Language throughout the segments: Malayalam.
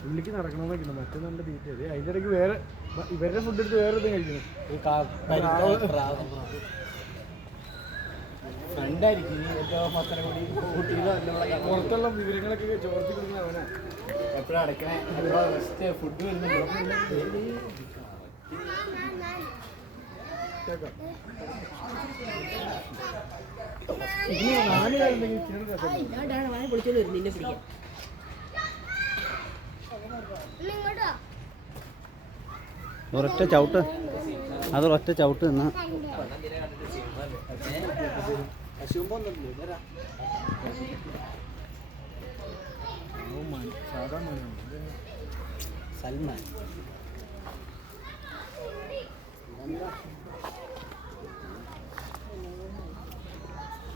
പുള്ളിക്ക് നടക്കണമെന്നൊക്കെ മറ്റേ നല്ല തീറ്റ അതിന്റെ ഇടയ്ക്ക് വേറെ ഇവരുടെ ഫുഡ് എടുത്ത് വേറെ ഇതും കഴിക്കുന്നു പുറത്തുള്ള വിവരങ്ങളൊക്കെ ചോർത്തി കൊടുക്കുന്ന അവനാ. എപ്പോഴാണ് അടക്കണേ എപ്പോഴാണ് റെസ്റ്റ് ഫുഡ് വരുന്നുണ്ട്? പൊളിച്ചോണ്ട് വരും നിന്നെ പിടിക്കാൻ. ഒരൊറ്റ ചവിട്ട്. അതൊരൊറ്റ ചവിട്ട് നിന്നാ. സൽമാൻ.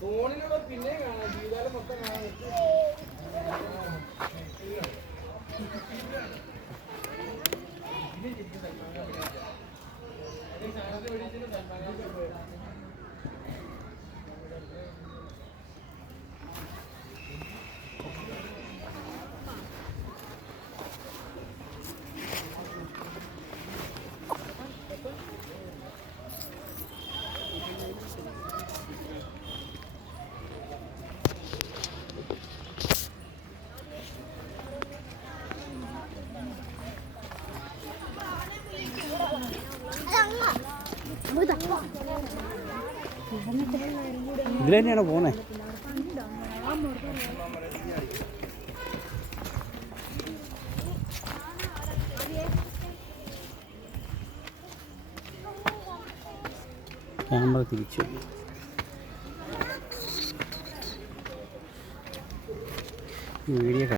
ഫോണിലൂടെ പിന്നെ കാണാം. ജീവിതം മൊത്തം കാണാൻ ഇതിൽ തന്നെയാണ് പോണേ? ക്യാമറ തിരിച്ചു. വീഡിയോ